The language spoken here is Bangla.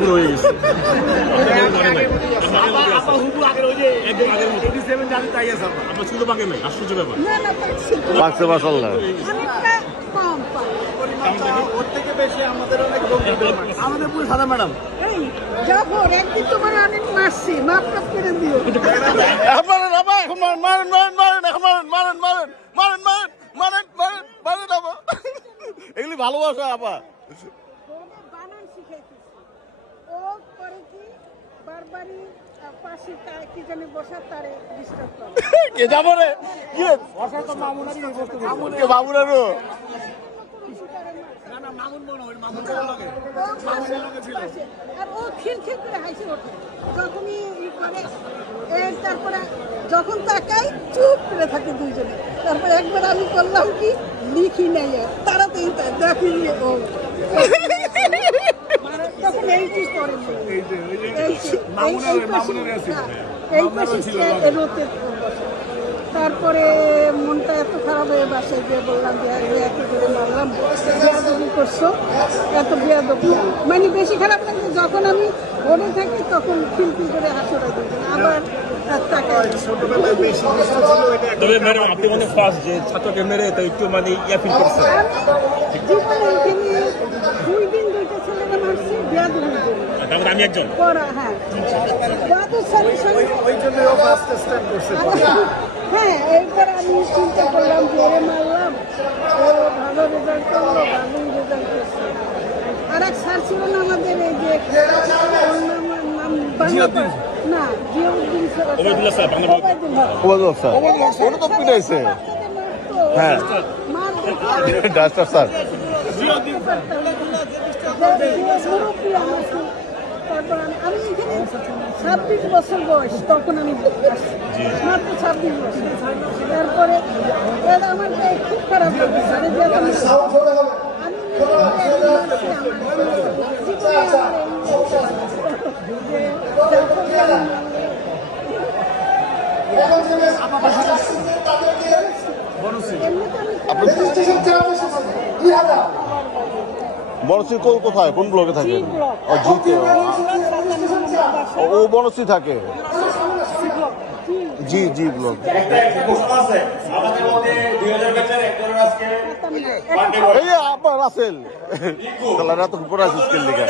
পুরো হয়ে গেছে। শুধু পাকে নাই আশ্চর্য ব্যাপার। পাকছে মাশাআল্লাহ। ওর থেকে বেশি আমাদের অনেক আমাদের পুরো সাদা ম্যাডাম। জাফর একদিন তোমার অনেক মারছি, মাফ করে দিও। মারেন আপা, এখন মারেন মারেন মারেন মারেন এখন মারেন মারেন মারেন মারেন মারেন মারেন মারেন মারেন আপা। এগুলি ভালোবাসা আপা। বানান শিখাইতেছি। ও করে কি বারবারই পাশে কি জানি বসার তারে ডিস্টার্ব করে। কে যাবো রে? কি রে? বসা তো মামুনারই বসতে বলছে। মামুনকে মামুনেরও। না না মামুন মনে হয় মামুন কোন লাগে? মামুনের লগে ছিল। আর ও খিলখিল করে হাসি ওঠে। যখনই করে তারপরে যখন তাকাই চুপ করে থাকে দুইজনে। তারপর একবার আমি করলাম কি লিখি নাই তাড়াতাড়ি দেখি ও তখন এইটি করে এই পাশে রোতে তারপরে মনটা এত খারাপ হয়ে বাসায় গিয়ে বললাম যে এত করে মারলাম বেয়াদবি করছো এত বেয়াদবি মানে বেশি খারাপ লাগছে যখন আমি ঘরে থাকি তখন খিলখিল করে হাসিটা দিয়েছেন আবার তবে ম্যাডাম আপনি অনেক ফাস্ট যে ছাত্রকে মেরে তো একটু মানে ইয়া ফিল করছেন। জীবনে এখানে 2 দিন 2টা ছেলেকে মারছি বেয়াদবির জন্য। তারপর আমি একজন পড়া হ্যাঁ বাদুর স্বামীর সঙ্গে ওই জন্য ফার্স্ট স্ট্যান্ড করছে। হ্যাঁ এইবার আমি চিন্তা করলাম যে ওরে মারলাম ও ভালো রেজাল্ট করলো ভালোই রেজাল্ট করছে। আর এক স্যার ছিল না আমাদের এই যে নাম বাংলা না Ziauddin sir Obaidullah sir Bangla Obaidullah sir ওটা তো পিটাইছে। হ্যাঁ ডাস্টার স্যার তারপর আমি এখানে 26 বছর বয়স তখন আমি মাত্র 26 বছর তারপরে আমার খুব খারাপ লাগছে বনশ্রী কোথায় কোন ব্লকে থাকে? ও বনশ্রী থাকে জি জি ব্লক। এই আপনার রাসেল তাহলে এত উপরে আছে স্কেল লিখা।